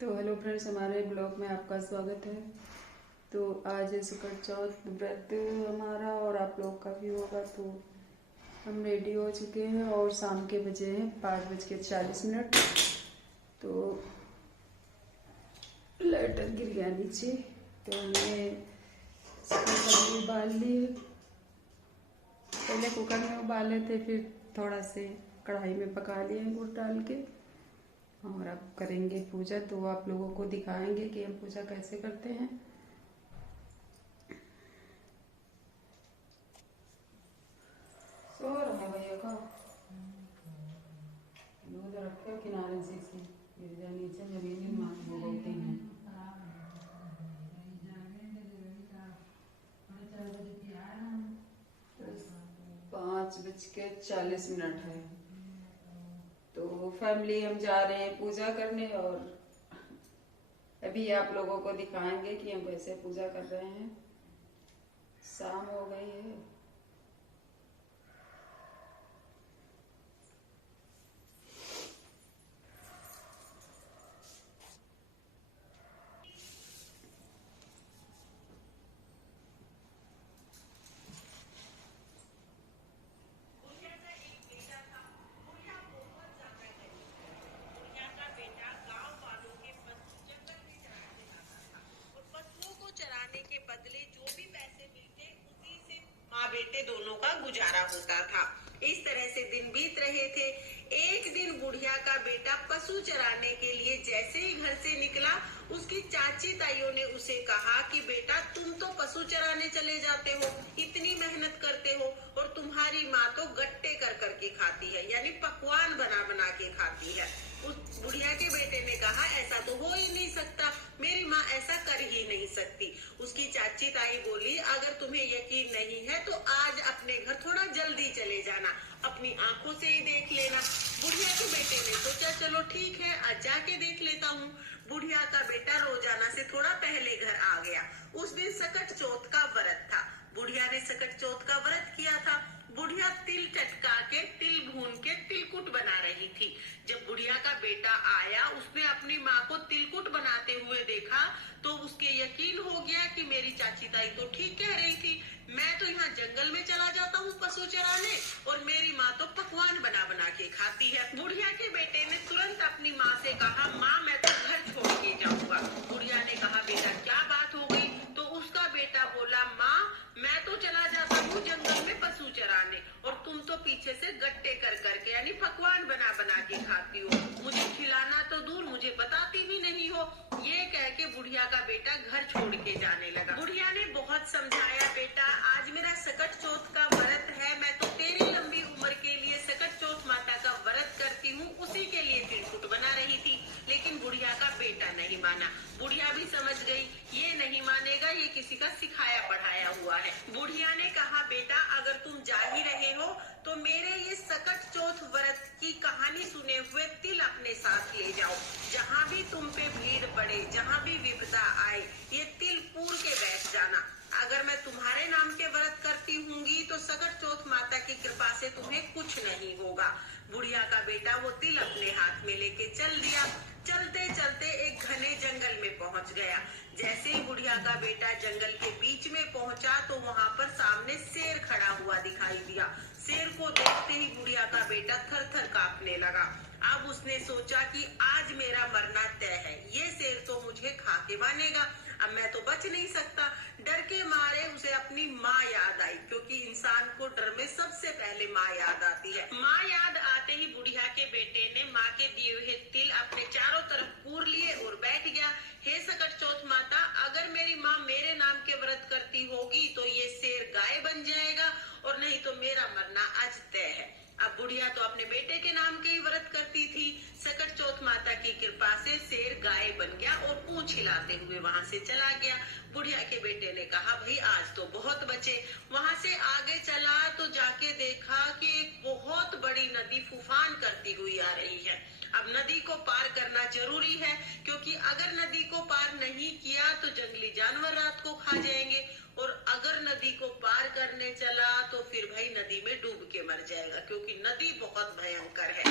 तो hello friends, हमारे blog में आपका स्वागत है। तो आज सुकट चौथ व्रत हमारा और आप लोग का भी होगा। तो हम रेडी हो चुके हैं और शाम के बजे हैं 5:40। तो लेटर गिर गया नीचे। तो हमने सब्जी उबाल ली। पहले कुकर में उबाले थे, फिर थोड़ा से कढ़ाई में पका लिए गुड़ डाल के। और अब करेंगे पूजा। तो आप लोगों को दिखाएंगे कि हम पूजा कैसे करते हैं। सो रहा है भैया का दूध रखे किनारे से गिर जाए नीचे, जमीन में मार बोलते हैं। 5:40 है। तो फैमिली हम जा रहे हैं पूजा करने और अभी आप लोगों को दिखाएंगे कि हम कैसे पूजा कर रहे हैं। शाम हो गई है। माँ बेटे दोनों का गुजारा होता था। इस तरह से दिन बीत रहे थे। एक दिन बुढ़िया का बेटा पशु चराने के लिए जैसे ही घर से निकला, उसकी चाची ताइयों ने उसे कहा कि बेटा तुम तो पशु चराने चले जाते हो, इतनी मेहनत करते हो और तुम्हारी माँ तो गट्टे कर करके खाती है, यानी पकवान बना बना के खाती है। उस बुढ़िया के बेटे ने कहा ऐसा तो हो ही नहीं सकता, मेरी माँ ऐसा कर ही नहीं सकती। उसकी चाची ताई बोली अगर तुम्हें यकीन नहीं है तो आज अपने घर थोड़ा जल्दी चले जाना, अपनी आंखों से ही देख लेना। बुढ़िया के बेटे ने सोचा चलो ठीक है, आज जाके देख लेता हूँ। बुढ़िया का बेटा रोजाना से थोड़ा पहले घर आ गया। उस दिन सकट चौथ का व्रत था। बुढ़िया ने सकट चौथ का व्रत किया था। बुढ़िया तिल टटका के, तिल भून के तिलकुट बना रही थी। जब बुढ़िया का बेटा आया, उसने अपनी माँ को तिलकुट बनाते हुए देखा तो उसके यकीन हो गया कि मेरी चाची ताई तो ठीक कह रही थी। मैं तो यहाँ जंगल में चला जाता हूँ पशु चराने और मेरी माँ तो पकवान बना बना के खाती है। बुढ़िया के बेटे ने तुरंत अपनी माँ से कहा माँ मैं तो घर छोड़ के जाऊंगा। बुढ़िया ने कहा बेटा क्या बात हो गई? तो उसका बेटा बोला माँ मैं तो चला जाता हूँ जंगल में पशु चराने और तुम तो पीछे से गट्टे कर करके यानी पकवान बना बना के खाती हो, मुझे खिलाना तो दूर मुझे बताती भी नहीं हो। ये कह के बुढ़िया का बेटा घर छोड़ के जाने लगा। बुढ़िया ने बहुत समझाया बेटा आज मेरा सकट चौथ का व्रत है, मैं तो तेरी लंबी उम्र के लिए सकट चौथ माता का व्रत करती हूँ, उसी के लिए तिलकुट बना रही थी। लेकिन बुढ़िया का बेटा नहीं माना। बुढ़िया भी समझ गई ये नहीं मानेगा, ये किसी का सिखाया पढ़ाया हुआ है। बुढ़िया ने कहा बेटा अगर तुम जा ही रहे हो तो मेरे ये सकट चौथ व्रत की कहानी सुने हुए तिल अपने साथ ले जाओ। जहाँ भी तुम पे भीड़ पड़े, जहाँ भी विपदा आए, ये तिल पूर के बैठ जाना। अगर मैं तुम्हारे नाम के व्रत करती हूँगी तो सकट चौथ माता की कृपा से तुम्हें कुछ नहीं होगा। बुढ़िया का बेटा वो तिल अपने हाथ में लेके चल दिया। चलते चलते एक घने जंगल में पहुंच गया। जैसे ही बुढ़िया का बेटा जंगल के बीच में पहुंचा तो वहाँ पर सामने शेर खड़ा हुआ दिखाई दिया। शेर को देखते ही बुढ़िया का बेटा थर थर कांपने लगा। अब उसने सोचा कि आज मेरा मरना तय है, ये शेर तो मुझे खा के मानेगा, अब मैं तो बच नहीं सकता। डर के मारे उसे अपनी माँ याद आई, क्योंकि इंसान को डर में सबसे पहले माँ याद आती है। माँ याद आते ही बुढ़िया के बेटे ने माँ के दिए हुए तिल अपने चारों तरफ पूर लिए और बैठ गया। हे सकट चौथ माता अगर मेरी माँ मेरे नाम के व्रत करती होगी तो ये शेर गाय बन जाएगा और नहीं तो मेरा मरना आज तय है। अब बुढ़िया तो अपने बेटे के नाम के ही व्रत करती थी। सकट चौथ माता की कृपा से शेर गाय बन गया और पूंछ हिलाते हुए वहाँ से चला गया। बुढ़िया के बेटे ने कहा भाई आज तो बहुत बचे। वहाँ से आगे चला तो जाके देखा कि एक बहुत बड़ी नदी फूफान करती हुई आ रही है। अब नदी को पार करना जरूरी है, क्योंकि अगर नदी को पार नहीं किया तो जंगली जानवर रात को खा जाएंगे और अगर नदी को पार करने चला तो फिर भाई नदी में डूब के मर जाएगा, क्योंकि नदी बहुत भयंकर है।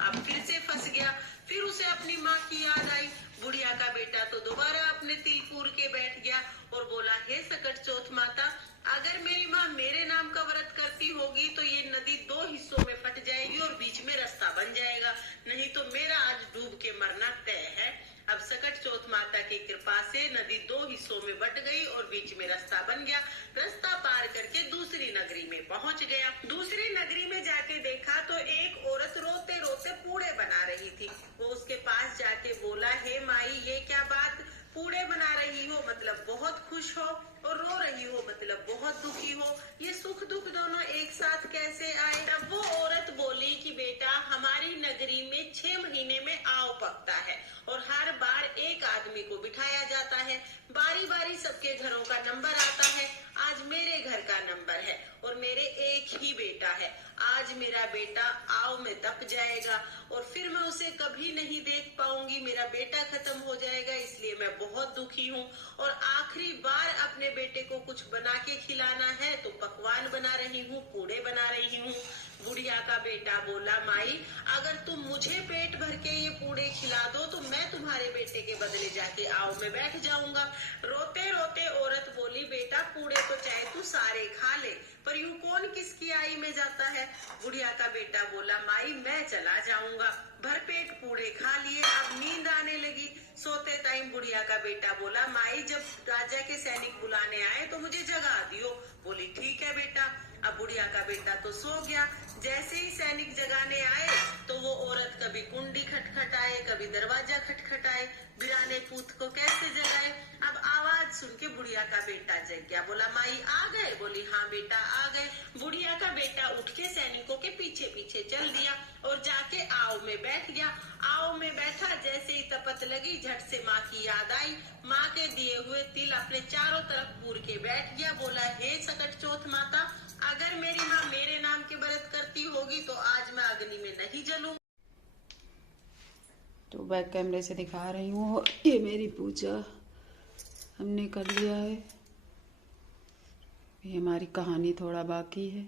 अब फिर से फंस गया। फिर उसे अपनी माँ की याद आई। बुढ़िया बेटा तो दोबारा अपने तिल पूर के बैठ गया और बोला, हे सकट चौथ माता, अगर मेरी माँ मेरे नाम का व्रत करती होगी तो ये नदी 2 हिस्सों में फट जाएगी और बीच में रास्ता बन जाएगा, नहीं तो मेरा आज डूब के मरना तय है। अब सकट चौथ माता की कृपा से नदी 2 हिस्सों में बट गई और बीच में रास्ता बन गया। रास्ता पार करके दूसरी नगरी में पहुंच गया। दूसरी नगरी में जाके देखा तो एक औरत रोते रोते पूड़े बना रही थी। वो उसके पास जाके बोला, हे माई, ये क्या बात, पूड़े बना रही हो मतलब बहुत खुश हो, और रो रही हो मतलब बहुत दुखी हो, ये सुख दुख दोनों एक साथ कैसे आए? तब वो औरत बोली कि बेटा, हमारी नगरी में 6 महीने में आव पकता है और हर बार एक आदमी को बिठाया जाता है, बारी बारी सबके घरों का नंबर आता है। आज मेरे घर का नंबर है और मेरे एक ही बेटा है। आज मेरा बेटा आव में दब जाएगा और फिर मैं उसे कभी नहीं देख पाऊंगी, मेरा बेटा खत्म हो जाएगा, इसलिए मैं बहुत दुखी हूँ और आखिरी बार अपने बेटे को कुछ बना के खिलाना है तो पकवान बना रही हूँ, पूड़े बना रही हूँ। बुढ़िया का बेटा बोला, माई, अगर तुम मुझे पेट भर के ये पूड़े खिला दो तो मैं तुम्हारे बेटे के बदले जाके आव में बैठ जाऊंगा। रोते रोते औरत बोली, बेटा, पूड़े तो चाहे तू सारे खा ले, पर यूं कौन किसकी आई में जाता है? बुढ़िया का बेटा बोला, माई, मैं चला जाऊंगा। भरपेट पूड़े खा लिए, अब नींद आने लगी। सोते टाइम बुढ़िया का बेटा बोला, माई, जब राजा के सैनिक बुलाने आए तो मुझे जगा दियो। बोली, ठीक है बेटा। अब बुढ़िया का बेटा तो सो गया। जैसे ही सैनिक जगाने आए तो वो औरत कभी कुंडी खटखटाए, कभी दरवाजा खटखटाए, बिराने पूत को कैसे जगाए। अब आवाज सुन के बुढ़िया का बेटा जग गया। बोला, माई आ गए? बोली, हाँ बेटा आ गए। बुढ़िया का बेटा उठ के सैनिकों के पीछे पीछे चल दिया और जाके आव में बैठ गया। आव में बैठा, जैसे ही तपत लगी, झट से माँ की याद आई। माँ के दिए हुए तिल अपने चारों तरफ पूर के बैठ गया। बोला, हे सकट चौथ माता, अगर मेरी माँ मेरे नाम के व्रत करती होगी तो आज मैं अग्नि में नहीं जलूं। तो बैक कैमरे से दिखा रही हूँ, ये मेरी पूजा हमने कर लिया है। ये हमारी कहानी थोड़ा बाकी है,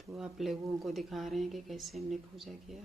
तो आप लोगों को दिखा रहे हैं कि कैसे हमने पूजा किया।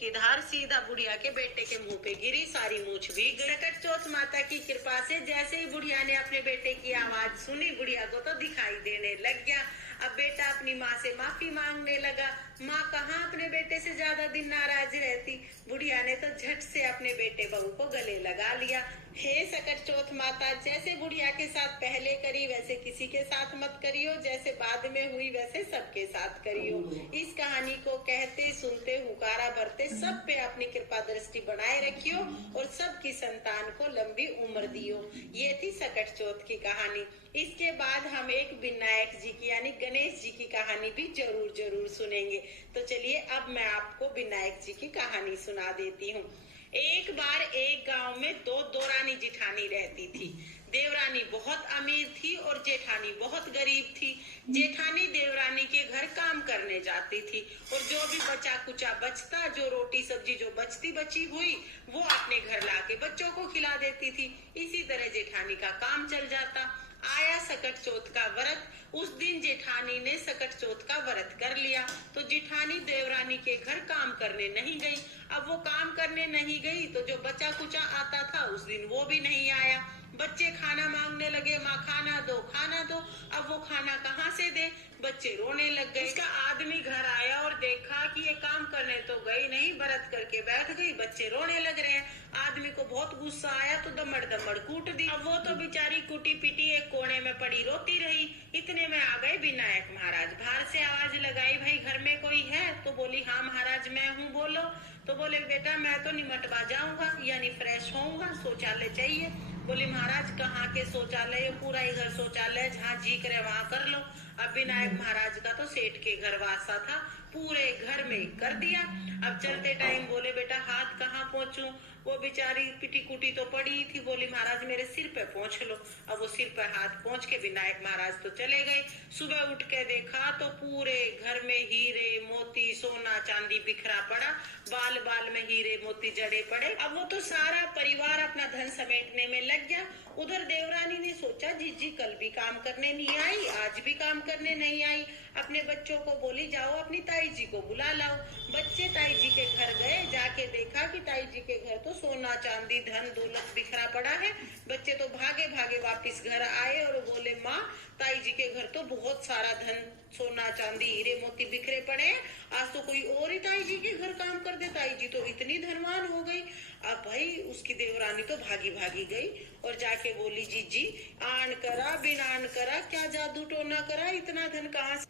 की धार सीधा बुढ़िया के बेटे के मुंह पे गिरी, सारी मूछ भी गई। सकट चौथ माता की कृपा से जैसे ही बुढ़िया ने अपने बेटे की आवाज सुनी, बुढ़िया को तो दिखाई देने लग गया। अब बेटा अपनी माँ से माफी मांगने लगा। माँ कहाँ अपने बेटे से ज्यादा दिन नाराज रहती। बुढ़िया ने तो झट से अपने बेटे बहू को गले लगा लिया। हे सकट चौथ माता, जैसे बुढ़िया के साथ पहले करी वैसे किसी के साथ मत करियो, जैसे बाद में हुई वैसे सबके साथ करियो। इस कहानी को कहते, सुनते, हुकारा भरते सब पे अपनी कृपा दृष्टि बनाए रखियो और सबकी संतान को लंबी उम्र दियो। ये थी सकट चौथ की कहानी। इसके बाद हम एक विनायक जी की यानी गणेश जी की कहानी भी जरूर सुनेंगे। तो चलिए अब मैं आपको विनायक जी की कहानी सुना देती हूँ। एक बार एक गांव में दो दौरानी जिठानी रहती थी। देवरानी बहुत अमीर थी और जेठानी बहुत गरीब थी। जेठानी देवरानी के घर काम करने जाती थी और जो भी बचा कुचा बचता, जो रोटी सब्जी जो बचती बची हुई, वो अपने घर लाके बच्चों को खिला देती थी। इसी तरह जेठानी का काम चल जाता। आया सकट चौथ का व्रत। उस दिन जेठानी ने सकट चौथ का व्रत कर लिया तो जेठानी देवरानी के घर काम करने नहीं गई। अब वो काम करने नहीं गई तो जो बचा कुचा आता था उस दिन वो भी नहीं आया। बच्चे खाना मांगने लगे, माँ खाना दो खाना दो। अब वो खाना कहाँ से दे? बच्चे रोने लग गए। उसका आदमी घर आया और देखा कि ये काम करने तो गई नहीं, व्रत करके बैठ गई, बच्चे रोने लग रहे हैं। आदमी को बहुत गुस्सा आया तो दमड़ दमड़ कूट दी। अब वो तो बेचारी कुटी पिटी एक कोने में पड़ी रोती रही। इतने में आ गए विनायक महाराज। बाहर से आवाज लगाई, भाई घर में कोई है? तो बोली, हाँ महाराज मैं हूँ, बोलो। तो बोले, बेटा मैं तो निमटवा जाऊंगा यानी फ्रेश होऊंगा, शौचालय चाहिए। बोली, महाराज कहाँ के शौचालय? पूरा ही घर शौचालय, जहाँ जी करे वहाँ कर लो। अब विनायक महाराज का तो सेठ के घर वासा था, पूरे घर में कर दिया। अब चलते टाइम बोले बेटा हाथ कहाँ पहुंचूं, वो बेचारी पिटी कुटी तो पड़ी थी, बोली महाराज मेरे सिर पे पहुंच लो। अब वो सिर पे हाथ पहुंच के विनायक महाराज तो चले गए। सुबह उठ के देखा तो पूरे घर में हीरे मोती सोना चांदी बिखरा पड़ा, बाल बाल में हीरे मोती जड़े पड़े। अब वो तो सारा परिवार अपना धन समेटने में लग गया। उधर देवरानी ने सोचा जीजी कल भी काम करने नहीं आई, आज भी काम करने नहीं आई। अपने बच्चों को बोली जाओ अपनी ताई जी को बुला लाओ। बच्चे ताई जी के घर गए, जाके देखा कि ताई जी के घर तो सोना चांदी धन दौलत बिखरा पड़ा है। बच्चे तो भागे भागे वापस घर आए और बोले माँ ताई जी के घर तो बहुत सारा धन सोना चांदी हीरे मोती बिखरे पड़े हैं, आज तो कोई और ही ताई जी के घर काम कर दे, ताई जी तो इतनी धनवान हो गई। अब भाई उसकी देवरानी तो भागी भागी गई और जाके बोली जीजी आन करा बिनान करा, क्या जादू टोना करा, इतना धन कहाँ से।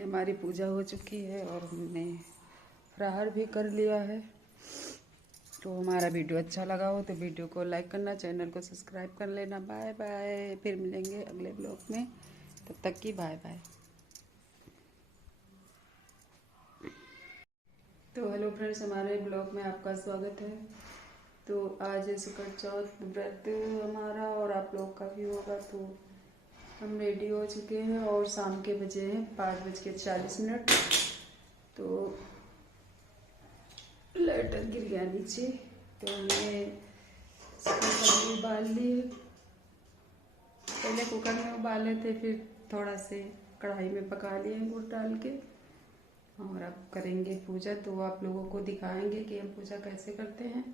हमारी पूजा हो चुकी है और हमने फरार भी कर लिया है। तो हमारा वीडियो अच्छा लगा हो तो वीडियो को लाइक करना, चैनल को सब्सक्राइब कर लेना। बाय बाय, फिर मिलेंगे अगले ब्लॉग में, तब तक की बाय बाय। तो हेलो फ्रेंड्स, हमारे ब्लॉग में आपका स्वागत है। तो आज शुक्र चौथ व्रत हमारा और आप लोग का भी होगा। तो हम रेडी हो चुके हैं और शाम के बजे हैं 5:40। तो लेटर गिर गया नीचे, तो हमने कुकर उबाल लिए। पहले कुकर में उबाले थे, फिर थोड़ा से कढ़ाई में पका लिए गुड़ डाल के। और अब करेंगे पूजा, तो आप लोगों को दिखाएंगे कि हम पूजा कैसे करते हैं।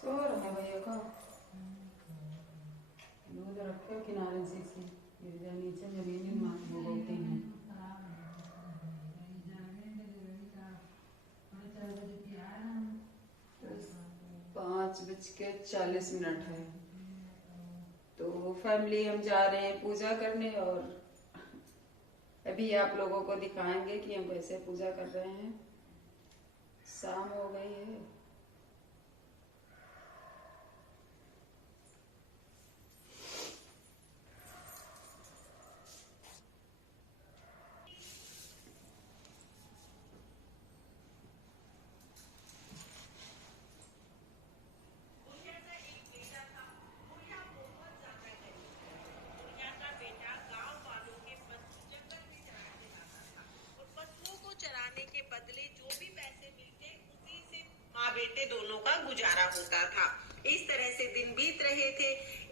सो रहा है भैया का दूध रखे हो किनारे से गिर जाए नीचे, जमीन में बोलते हैं। 5:40 है। तो फैमिली हम जा रहे हैं पूजा करने और अभी आप लोगों को दिखाएंगे कि हम कैसे पूजा कर रहे हैं। शाम हो गई है। बदले जो भी पैसे मिलते उसी से माँ बेटे दोनों का गुजारा होता था। इस तरह से दिन बीत रहे थे।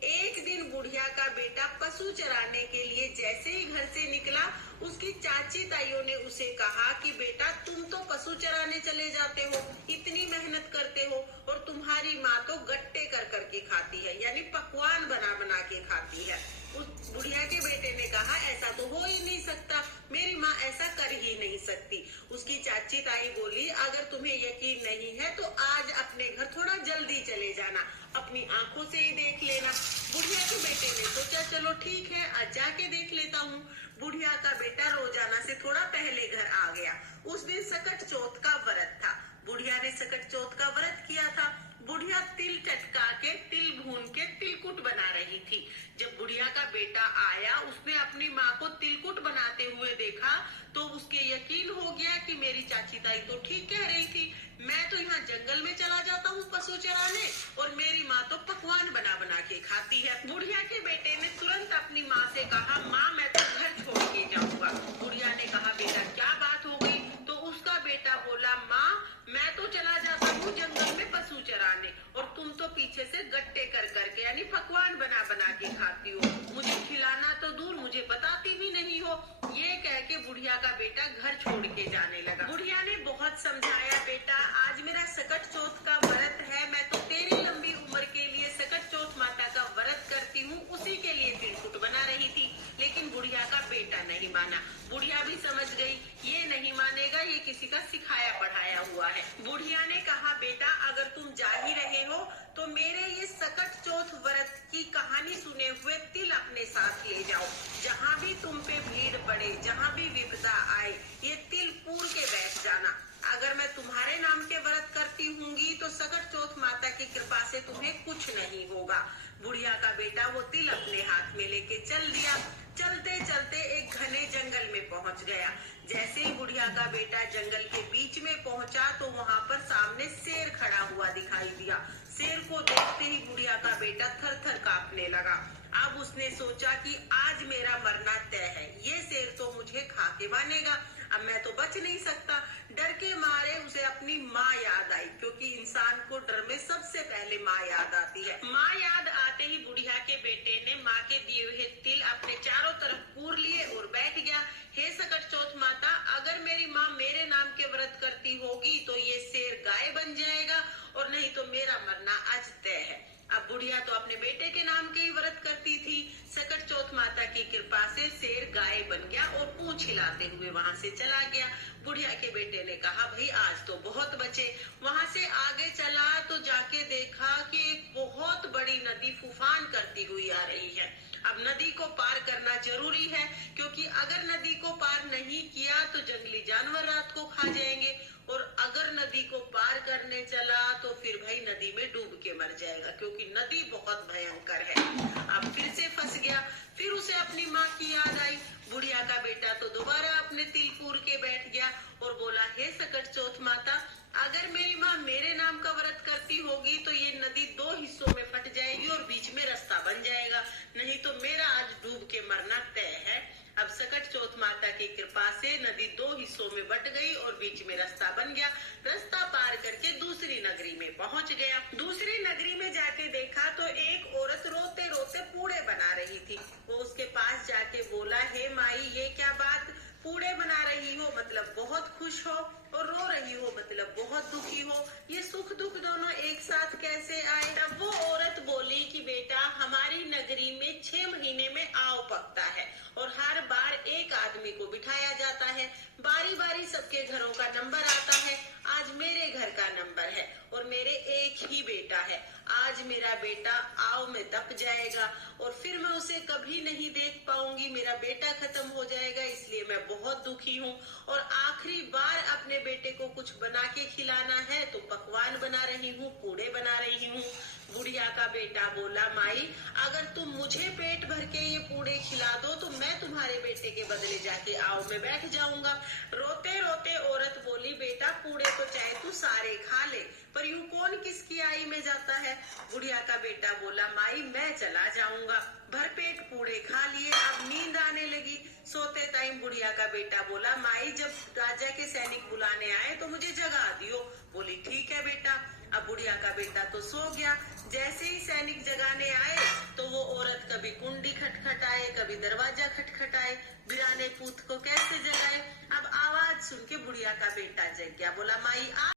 एक दिन बुढ़िया का बेटा पशु चराने के लिए जैसे ही घर से निकला, उसकी चाची ताइयों ने उसे कहा कि बेटा तुम तो पशु चराने चले जाते हो, इतनी मेहनत करते हो और तुम्हारी माँ तो गट्टे कर करके खाती है, यानी पकवान बना बना के खाती है। उस बुढ़िया के बेटे ने कहा ऐसा तो हो ही नहीं सकता, मेरी माँ ऐसा कर ही नहीं सकती। उसकी चाची ताई बोली अगर तुम्हें यकीन नहीं है तो आज अपने घर थोड़ा जल्दी चले जाना, अपनी आंखों से ही देख लेना। बुढ़िया के बेटे ने सोचा चलो ठीक है आज जाके देख लेता हूँ। बुढ़िया का बेटा रोजाना से थोड़ा पहले घर आ गया। उस दिन सकट चौथ का व्रत था। बुढ़िया ने सकट चौथ का व्रत किया था। बुढ़िया तिल टटका के तिल भून के तिलकुट बना रही थी। जब बुढ़िया का बेटा आया, उसने अपनी माँ को तिलकुट बनाते हुए देखा तो उसके यकीन हो गया कि मेरी चाची ताई तो ठीक कह रही थी, मैं तो यहाँ जंगल में चला जाता हूँ पशु चराने और मेरी माँ तो पकवान बना बना के खाती है। बुढ़िया के बेटे ने तुरंत अपनी माँ से कहा माँ मैं तो घर छोड़ के जाऊंगा। बुढ़िया ने कहा बेटा क्या बात हो गई? तो उसका बेटा बोला माँ मैं तो चला जाता हूँ जंगल में पशु चराने और तुम तो पीछे से गट्टे कर करके यानी पकवान बना बना के खाती हो, मुझे खिलाना तो दूर मुझे बताती भी नहीं हो। ये कह के बुढ़िया का बेटा घर छोड़ के जाने लगा। बुढ़िया ने बहुत समझाया बेटा आज मेरा सकट चौथ का व्रत है, मैं तो तेरी लंबी उम्र के लिए सकट चौथ माता का व्रत करती हूँ, उसी के लिए तिलकुट बना रही थी। लेकिन बुढ़िया का बेटा नहीं माना। बुढ़िया भी समझ गई ये नहीं मानेगा, ये किसी का सिखाया पढ़ाया हुआ है। बुढ़िया ने कहा बेटा अगर तुम जा ही रहे हो तो मेरे ये सकट चौथ व्रत की कहानी सुने हुए तिल अपने साथ ले जाओ। जहाँ भी तुम पे भीड़ पड़े, जहाँ भी विपदा आए, ये तिल पूर के बैठ जाना। अगर मैं तुम्हारे नाम के व्रत करती हूँगी तो सकट चौथ माता की कृपा से तुम्हें कुछ नहीं होगा। बुढ़िया का बेटा बेटा वो तिल अपने हाथ में लेके चल दिया। चलते चलते एक घने जंगल में पहुंच गया। जैसे ही बुढ़िया का बेटा जंगल के बीच में पहुंचा तो वहां पर सामने शेर खड़ा हुआ दिखाई दिया। शेर को देखते ही बुढ़िया का बेटा थर थर कांपने लगा। अब उसने सोचा कि आज मेरा मरना तय है, ये शेर तो मुझे खा के मानेगा, अब मैं तो बच नहीं सकता। डर के मारे उसे अपनी माँ याद आई, क्योंकि इंसान को डर में सबसे पहले माँ याद आती है। माँ याद आते ही बुढ़िया के बेटे ने माँ के दिए हुए तिल अपने चारों तरफ पूर लिए और बैठ गया। हे सकट चौथ माता, अगर मेरी माँ मेरे नाम के व्रत करती होगी तो ये शेर गाय बन जाएगा, और नहीं तो मेरा मरना आज तय है। अब बुढ़िया तो अपने बेटे के नाम के ही व्रत करती थी। सकट चौथ माता की कृपा से शेर गाय बन गया और पूंछ हिलाते हुए वहां से चला गया। बुढ़िया के बेटे ने कहा, भाई आज तो बहुत बचे। वहां से आगे चला तो जाके देखा कि एक बहुत बड़ी नदी फूफान करती हुई आ रही है। अब नदी को पार करना जरूरी है, क्योंकि अगर नदी को पार नहीं किया तो जंगली जानवर रात को खा जाएंगे, और अगर नदी को पार करने चला तो फिर भाई नदी में डूब के मर जाएगा, क्योंकि नदी बहुत भयंकर है। अब फिर से फंस गया। फिर उसे अपनी माँ की याद आई। बुढ़िया का बेटा तो दोबारा अपने तिल पूर के बैठ गया और बोला, हे सकट चौथ माता, अगर मेरी माँ मेरे नाम का व्रत करती होगी तो ये नदी 2 हिस्सों में फट जाएगी और बीच में रास्ता बन जाएगा, नहीं तो मेरा आज डूब के मरना तय है। अब सकट चौथ माता की कृपा से नदी 2 हिस्सों में बट गई और बीच में रास्ता बन गया। रास्ता पार करके दूसरी नगरी में पहुंच गया। दूसरी नगरी में जाके देखा तो एक औरत रोते रोते पूड़े बना रही थी। वो उसके पास जाके बोला, हे माई, ये क्या बात, पूड़े बना रही हो मतलब बहुत खुश हो, और रो रही हो मतलब बहुत दुखी हो, ये सुख दुख दोनों एक साथ कैसे आए? तब वो औरत बोली कि बेटा, हमारी नगरी में 6 महीने में आव पकता है और हर बार एक आदमी को बिठाया जाता है, बारी बारी सबके घरों का नंबर आता है। आज मेरे घर का नंबर है और मेरे एक ही बेटा है। आज मेरा बेटा आव में दब जाएगा और फिर मैं उसे कभी नहीं देख पाऊंगी, मेरा बेटा खत्म हो जाएगा, इसलिए मैं बहुत दुखी हूँ और आखिरी बार अपने बेटे को कुछ बना के खिलाना है तो पकवान बना रही हूँ, पूड़े बना रही हूँ। बुढ़िया का बेटा बोला, माई, अगर तुम मुझे पेट भर के ये पूड़े खिला दो तो मैं तुम्हारे बेटे के बदले जाके आव में बैठ जाऊंगा। रोते रोते औरत बोली, बेटा, पूड़े तो चाहे तू सारे खा ले, पर यूं कौन किसकी आई में जाता है? बुढ़िया का बेटा बोला, माई, मैं चला जाऊंगा। भरपेट पूड़े खा लिए, अब नींद आने लगी। सोते टाइम बुढ़िया का बेटा बोला, माई, जब राजा के सैनिक बुलाने आए तो मुझे जगा दियो। बोली, ठीक है बेटा। अब बुढ़िया का बेटा तो सो गया। जैसे ही सैनिक जगाने आए तो वो औरत कभी कुंडी खटखटाए, कभी दरवाजा खटखटाए, बिराने पूत को कैसे जगाए। अब आवाज सुन के बुढ़िया का बेटा जग गया। बोला, माई